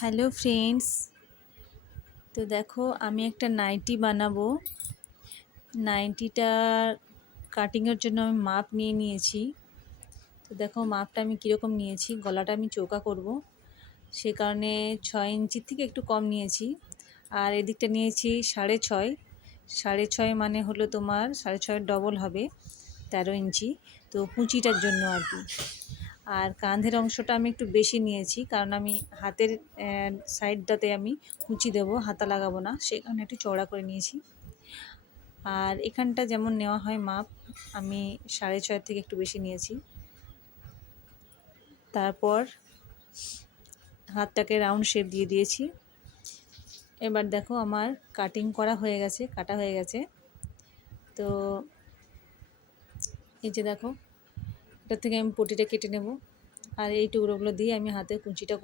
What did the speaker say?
Hello friends, তো দেখো আমি একটা নাইটি বানাবো। নাইটিটার কাটিংয়ের জন্য আমি মাপ নিয়ে নিয়েছি। তো দেখো মাপটা আমি কীরকম নিয়েছি। গলাটা আমি চৌকা করব, সে কারণে 6 ইঞ্চির থেকে একটু কম নিয়েছি। আর এদিকটা নিয়েছি 6.5। 6.5 মানে হলো তোমার 6.5 ডবল হবে 13 ইঞ্চি। তো কুঁচিটার জন্য আর কি। আর কাঁধের অংশটা আমি একটু বেশি নিয়েছি, কারণ আমি হাতের সাইডটাতে আমি কুচি দেবো, হাতা লাগাবো না, সেখানে একটু চওড়া করে নিয়েছি। আর এখানটা যেমন নেওয়া হয় মাপ, আমি 6.5 থেকে একটু বেশি নিয়েছি। তারপর হাতটাকে রাউন্ড শেপ দিয়ে দিয়েছি। এবার দেখো আমার কাটিং করা হয়ে গেছে, কাটা হয়ে গেছে। তো এই যে দেখো, এটা থেকে আমি পটিটা কেটে নেব। আর এই টুকরোগুলো দিয়ে আমি হাতে কুঁচিটা